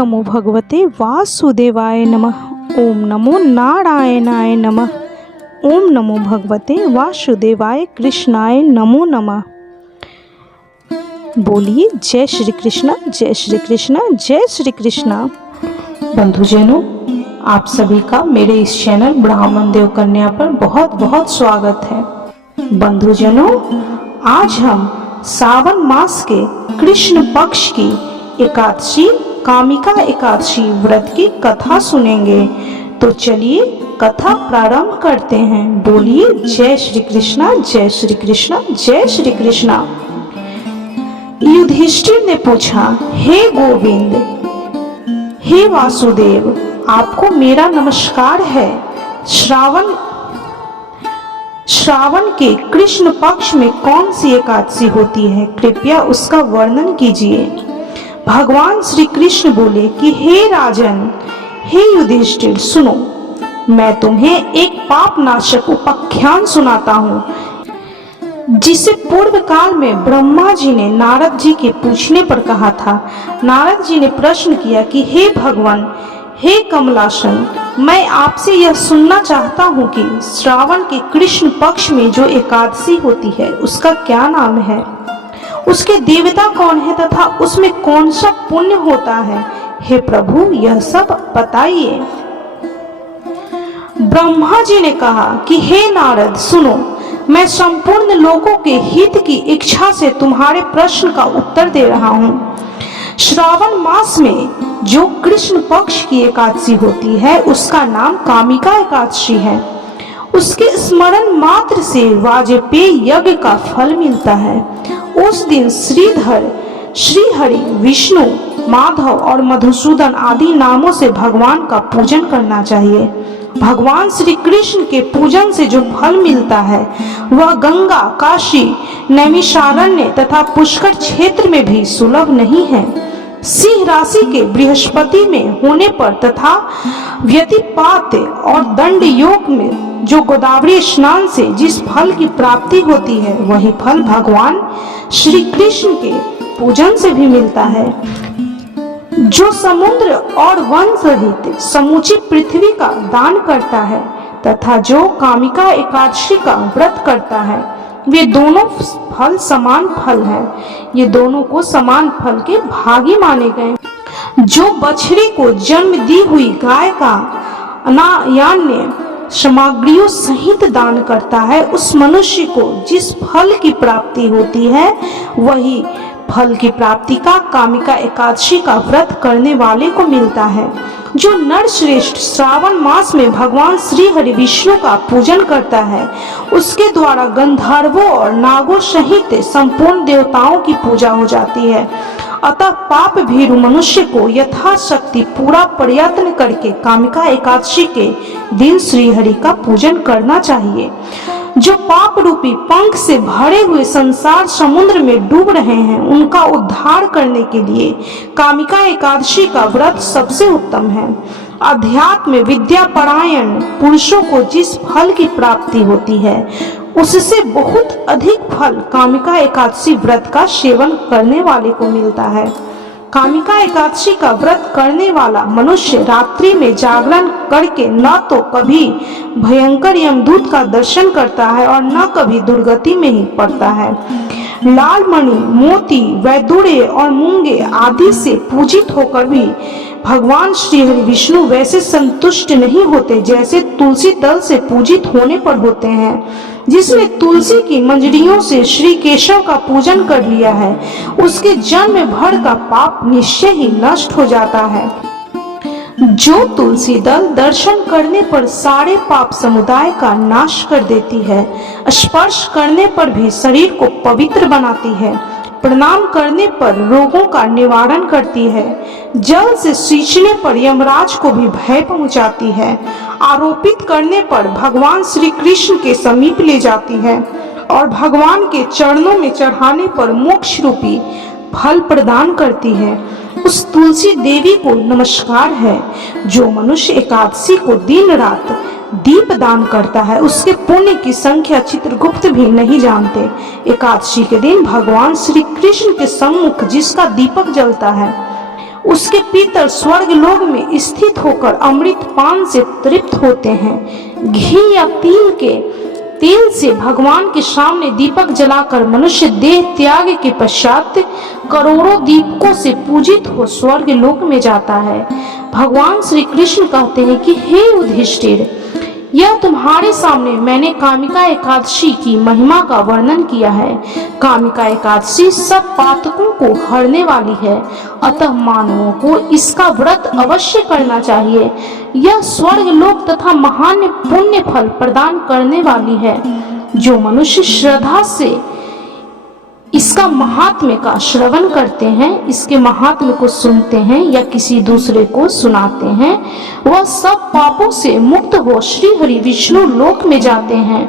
नमो भगवते वासुदेवाय नमः। ओम नमो नारायणाय नमः। ओम नमो भगवते वासुदेवाय कृष्णाय नमो नमः। बोलिए जय श्री कृष्ण, जय श्री कृष्ण, जय श्री कृष्ण। बंधुजनों, आप सभी का मेरे इस चैनल ब्राह्मण देव कन्या पर बहुत बहुत स्वागत है। बंधुजनों, आज हम सावन मास के कृष्ण पक्ष की एकादशी कामिका एकादशी व्रत की कथा सुनेंगे। तो चलिए कथा प्रारंभ करते हैं। बोलिए जय श्री कृष्णा, जय श्री कृष्णा, जय श्री कृष्णा। युधिष्ठिर ने पूछा, हे गोविंद, हे वासुदेव, आपको मेरा नमस्कार है। श्रावण के कृष्ण पक्ष में कौन सी एकादशी होती है, कृपया उसका वर्णन कीजिए। भगवान श्री कृष्ण बोले कि हे राजन, हे युधिष्ठिर, सुनो, मैं तुम्हें एक पाप नाशक उपाख्यान सुनाता हूँ, जिसे पूर्व काल में ब्रह्मा जी ने नारद जी के पूछने पर कहा था। नारद जी ने प्रश्न किया कि हे भगवान, हे कमलासन, मैं आपसे यह सुनना चाहता हूँ कि श्रावण के कृष्ण पक्ष में जो एकादशी होती है उसका क्या नाम है, उसके देवता कौन है तथा उसमें कौन सा पुण्य होता है। हे प्रभु, यह सब बताइए। ब्रह्मा जी ने कहा कि हे नारद, सुनो, मैं संपूर्ण लोगों के हित की इच्छा से तुम्हारे प्रश्न का उत्तर दे रहा हूँ। श्रावण मास में जो कृष्ण पक्ष की एकादशी होती है उसका नाम कामिका एकादशी है। उसके स्मरण मात्र से वाजपेय यज्ञ का फल मिलता है। उस दिन श्रीधर, श्रीहरि, विष्णु, माधव और मधुसूदन आदि नामों से भगवान का पूजन करना चाहिए। भगवान श्री कृष्ण के पूजन से जो फल मिलता है वह गंगा, काशी, नैमिषारण्य तथा पुष्कर क्षेत्र में भी सुलभ नहीं है। सिंह राशि के बृहस्पति में होने पर तथा व्यतिपात और दंड योग में जो गोदावरी स्नान से जिस फल की प्राप्ति होती है वही फल भगवान श्री कृष्ण के पूजन से भी मिलता है। जो समुद्र और वन सहित समूची पृथ्वी का दान करता है तथा जो कामिका एकादशी का व्रत करता है, वे दोनों फल समान फल है। ये दोनों को समान फल के भागी माने गए। जो बछड़ी को जन्म दी हुई गाय का अनायान्य सामग्रियों सहित दान करता है, उस मनुष्य को जिस फल की प्राप्ति होती है वही फल की प्राप्ति का कामिका एकादशी का व्रत करने वाले को मिलता है। जो नरश्रेष्ठ श्रावण मास में भगवान श्री हरि विष्णु का पूजन करता है, उसके द्वारा गंधर्वों और नागों सहित संपूर्ण देवताओं की पूजा हो जाती है। अतः पाप भीरु मनुष्य को यथाशक्ति पूरा प्रयत्न करके कामिका एकादशी के दिन श्री हरि का पूजन करना चाहिए। जो पाप रूपी पंख से भरे हुए संसार समुद्र में डूब रहे हैं, उनका उद्धार करने के लिए कामिका एकादशी का व्रत सबसे उत्तम है। अध्यात्म विद्या परायण पुरुषों को जिस फल की प्राप्ति होती है उससे बहुत अधिक फल कामिका एकादशी व्रत का सेवन करने वाले को मिलता है। कामिका एकादशी का व्रत करने वाला मनुष्य रात्रि में जागरण करके न तो कभी भयंकर यमदूत का दर्शन करता है और न कभी दुर्गति में ही पड़ता है। लाल मणि, मोती, वैदुर्य और मूंगे आदि से पूजित होकर भी भगवान श्री हरि विष्णु वैसे संतुष्ट नहीं होते जैसे तुलसी दल से पूजित होने पर होते हैं। जिसने तुलसी की मंजरियों से श्री केशव का पूजन कर लिया है, उसके जन्म भर का पाप निश्चय ही नष्ट हो जाता है। जो तुलसी दल दर्शन करने पर सारे पाप समुदाय का नाश कर देती है, स्पर्श करने पर भी शरीर को पवित्र बनाती है, प्रणाम करने पर रोगों का निवारण करती है, जल से सींचने पर यमराज को भी भय पहुंचाती है, आरोपित करने पर भगवान श्री कृष्ण के समीप ले जाती है और भगवान के चरणों में चढ़ाने पर मोक्ष रूपी फल प्रदान करती है। उस तुलसी देवी को नमस्कार है। जो मनुष्य एकादशी को दिन रात दीप दान करता है, उसके पुण्य की संख्या चित्रगुप्त भी नहीं जानते। एकादशी के दिन भगवान श्री कृष्ण के सम्मुख जिसका दीपक जलता है उसके पितर स्वर्ग लोक में स्थित होकर अमृत पान से तृप्त होते हैं। घी या तेल से भगवान के सामने दीपक जलाकर मनुष्य देह त्याग के पश्चात करोड़ों दीपकों से पूजित हो स्वर्ग लोक में जाता है। भगवान श्री कृष्ण कहते हैं कि हे युधिष्ठिर, यह तुम्हारे सामने मैंने कामिका एकादशी की महिमा का वर्णन किया है। कामिका एकादशी सब पातकों को हरने वाली है, अतः मानवों को इसका व्रत अवश्य करना चाहिए। यह स्वर्ग लोक तथा महान पुण्य फल प्रदान करने वाली है। जो मनुष्य श्रद्धा से इसका महात्म्य का श्रवण करते हैं, इसके महात्म्य को सुनते हैं या किसी दूसरे को सुनाते हैं, वह सब पापों से मुक्त हो श्री हरि विष्णु लोक में जाते हैं।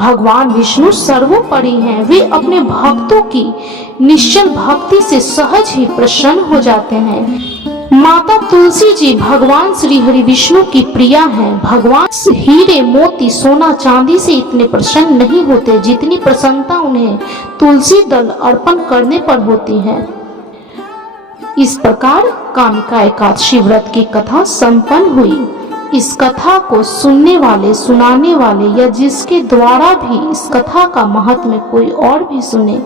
भगवान विष्णु सर्वोपरि हैं। वे अपने भक्तों की निश्चल भक्ति से सहज ही प्रसन्न हो जाते हैं। माता तुलसी जी भगवान श्री हरि विष्णु की प्रिया हैं। भगवान हीरे मोती सोना चांदी से इतने प्रसन्न नहीं होते जितनी प्रसन्नता उन्हें तुलसी दल अर्पण करने पर होती है। इस प्रकार कामिका एकादशी व्रत की कथा संपन्न हुई। इस कथा को सुनने वाले, सुनाने वाले या जिसके द्वारा भी इस कथा का महत्व कोई और भी सुने,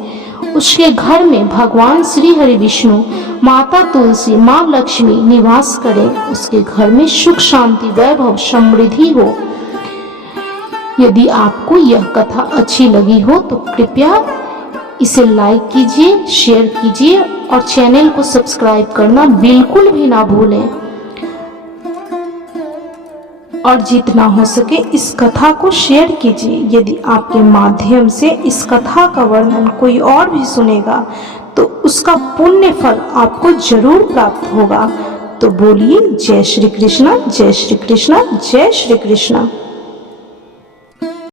उसके घर में भगवान श्री हरि विष्णु, माता तुलसी, माँ लक्ष्मी निवास करें। उसके घर में सुख शांति वैभव समृद्धि हो। यदि आपको यह कथा अच्छी लगी हो तो कृपया इसे लाइक कीजिए, शेयर कीजिए और चैनल को सब्सक्राइब करना बिल्कुल भी ना भूलें। और जितना हो सके इस कथा को शेयर कीजिए। यदि आपके माध्यम से इस कथा का वर्णन कोई और भी सुनेगा तो उसका पुण्य फल आपको जरूर प्राप्त होगा। तो बोलिए जय श्री कृष्णा, जय श्री कृष्णा, जय श्री कृष्णा।